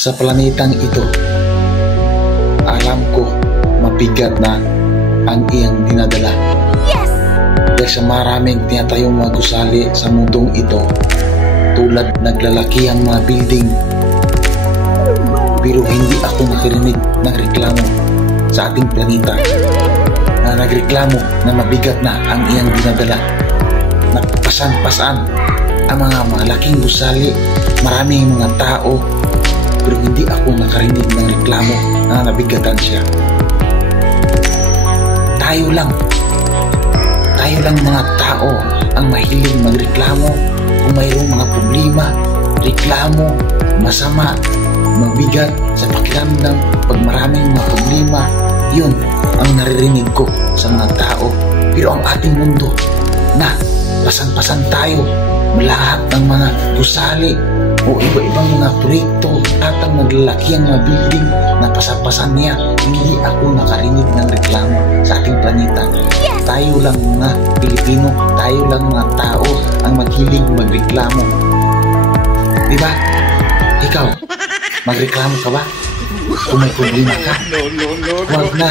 sa planetang ito. Alam ko mabigat na ang iyang dinadala. Yes! Dahil sa maraming tinatayong mga gusali sa mundong ito, tulad naglalaki ang mga building. Pero hindi ako nakarinig ng reklamo sa ating planeta na nagreklamo na mabigat na ang iyang dinadala. Nagpasan-pasan ang mga malaking gusali, maraming mga tao, pero hindi ako nakarinig ng reklamo na nabigatan siya. Tayo lang mga tao ang mahilig magreklamo kung mayroong mga problema, reklamo, masama, mabigat sa pakiramdam. Pag maraming mga problema, yun ang naririnig ko sa mga tao. Pero ang ating mundo na pasan-pasan tayo, lahat ng mga gusali o iba-ibang mga proyekto at ang naglalaki ang mga building na pasan-pasan niya, hindi ako nakarinig ng reklamo sa ating planeta. Tayo lang mga Pilipino, tayo lang mga tao ang maghilig magreklamo. Diba? Ikaw, magreklamo ka ba? Kung may problema ka? Huwag na.